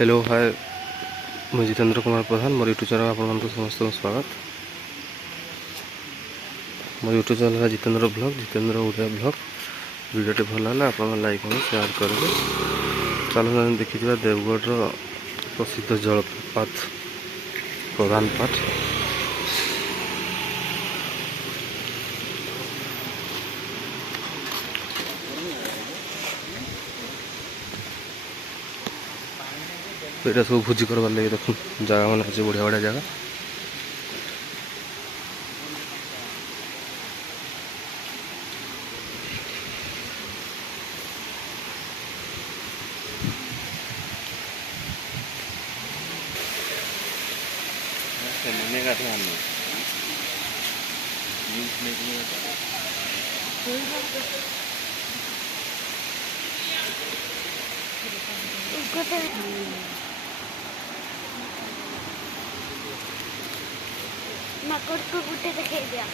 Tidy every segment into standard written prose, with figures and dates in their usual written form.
Hello hi मुझे जितेंद्र कुमार प्रधान मोर YouTube channel आप समस्त स्वागत। मोर YouTube channel Jitendra blog Jitendra Uday blog. Video भल है आप लाइक और शेयर करेंगे। चलो देखी देवगढ़ प्रसिद्ध जलप्रपात प्रधान पाठ। यहाँ सब भोजी करवार लगे देख जगह मान अच्छे बढ़िया बढ़िया जगह। मकड़ को बूटे दिखाई दिया।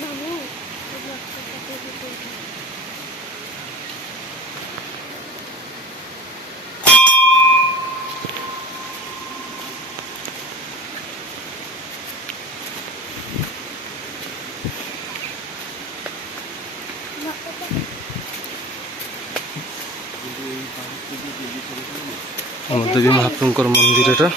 मामू देवी महाप्रभुंकर मंदिर एटा।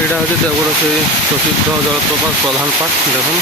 यहाँ हूँ देवगढ़ से प्रसिद्ध जलप्रपात प्रधान पाठ। देखो